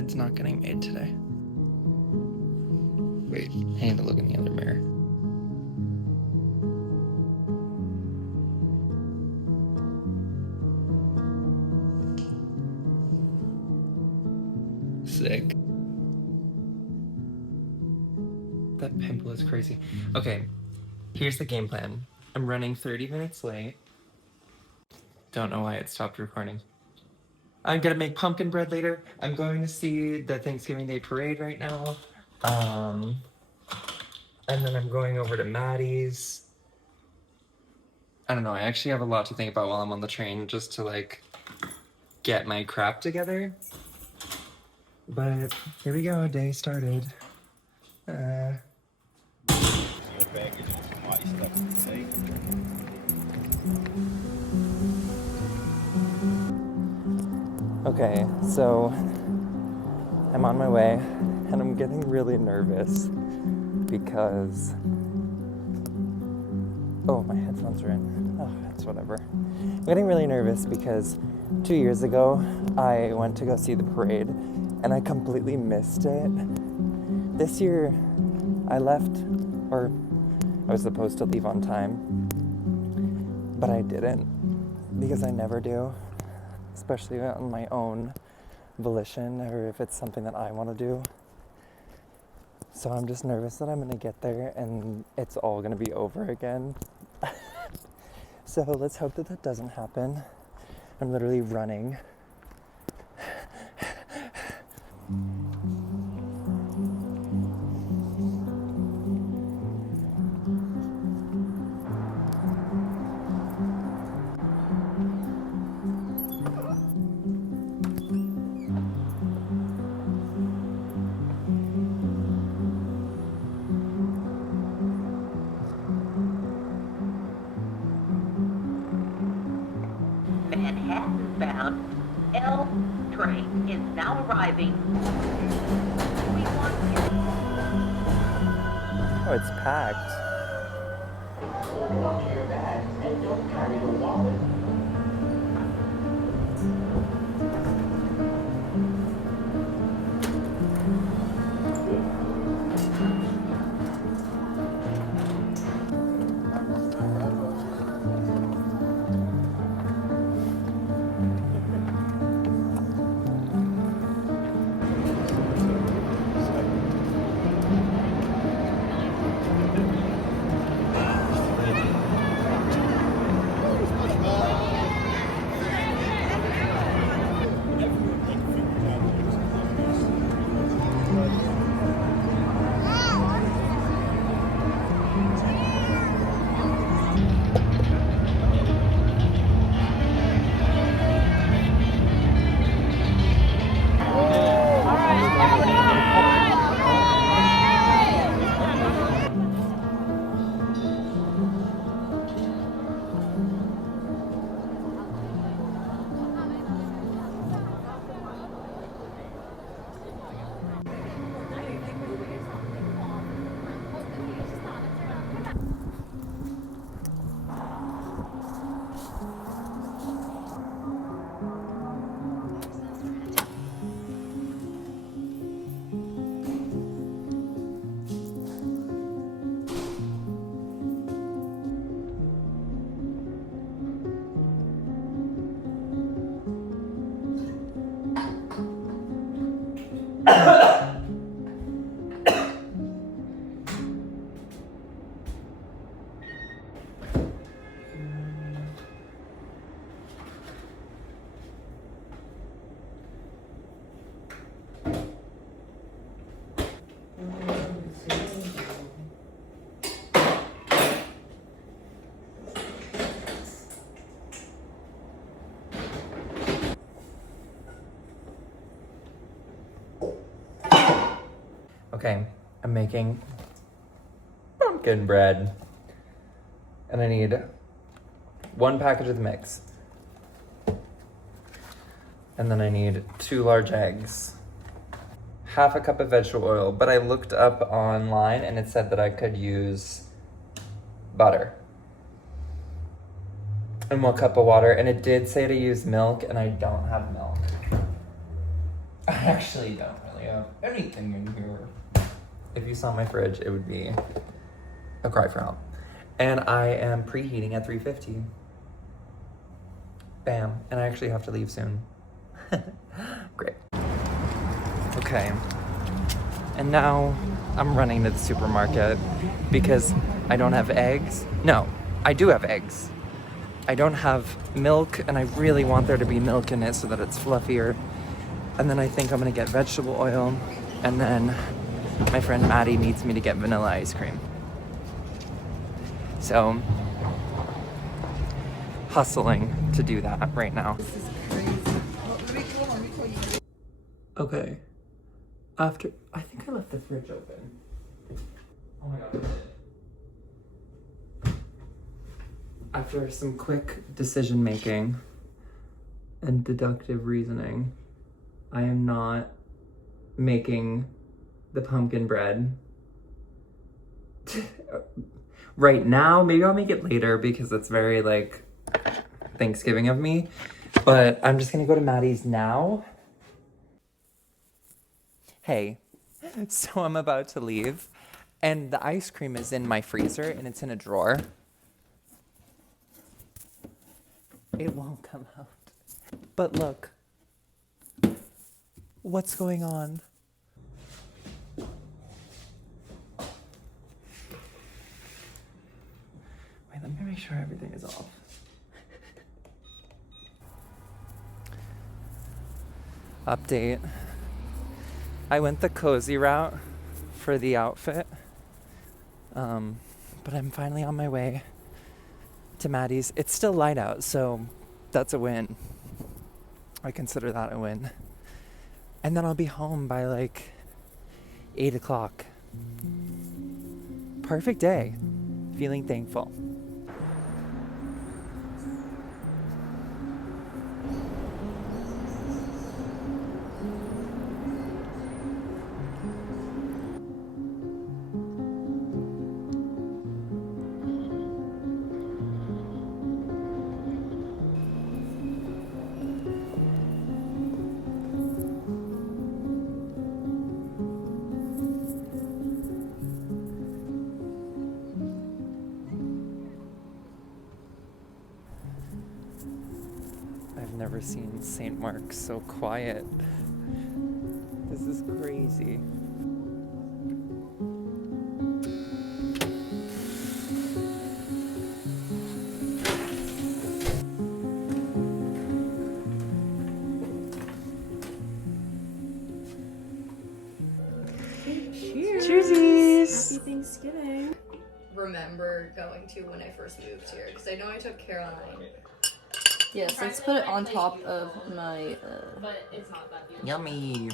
bed's not getting made today. Wait, I need to look in the other mirror. Sick. That pimple is crazy. Okay, here's the game plan. I'm running 30 minutes late. Don't know why it stopped recording. I'm gonna make pumpkin bread later. I'm going to see the Thanksgiving Day parade right now. And then I'm going over to Maddie's. I don't know, I actually have a lot to think about while I'm on the train just to like get my crap together. But here we go, day started. Okay, so I'm on my way and I'm getting really nervous because, oh, my headphones are in. Oh, it's whatever. I'm getting really nervous because 2 years ago I went to go see the parade and I completely missed it. This year I left, or I was supposed to leave on time, but I didn't because I never do, especially on my own volition or if it's something that I want to do. So I'm just nervous that I'm going to get there and it's all going to be over again. So let's hope that that doesn't happen. I'm literally running. Manhattan-bound L train is now arriving. We want you. Oh, it's packed. Okay, I'm making pumpkin bread. And I need 1 package of the mix. And then I need 2 large eggs. Half a cup of vegetable oil, but I looked up online and it said that I could use butter. And 1 cup of water, and it did say to use milk, and I don't have milk. I actually don't really have anything in here. If you saw my fridge, it would be a cry for help. And I am preheating at 350. Bam. And I actually have to leave soon. Great. Okay. And now I'm running to the supermarket because I don't have eggs. No, I do have eggs. I don't have milk, and I really want there to be milk in it so that it's fluffier. And then I think I'm gonna get vegetable oil, and then my friend Maddie needs me to get vanilla ice cream. So, hustling to do that right now. This is crazy. Oh, let me call you. Okay. I think I left the fridge open. Oh my god, I did. After some quick decision making and deductive reasoning, I am not making the pumpkin bread right now. Maybe I'll make it later because it's very like Thanksgiving of me. But I'm just gonna go to Maddie's now. Hey, so I'm about to leave, and the ice cream is in my freezer, and it's in a drawer. It won't come out. But look, what's going on? Wait, let me make sure everything is off. Update. I went the cozy route for the outfit, but I'm finally on my way to Maddie's. It's still light out, so that's a win. I consider that a win. And then I'll be home by like 8 o'clock. Perfect day. Feeling thankful. I've never seen St. Mark's so quiet. This is crazy. Cheers! Cheersies! Happy Thanksgiving! Remember going to when I first moved here because I know I took Caroline. Yes, let's put it on top of my. But it's not that beautiful. Yummy.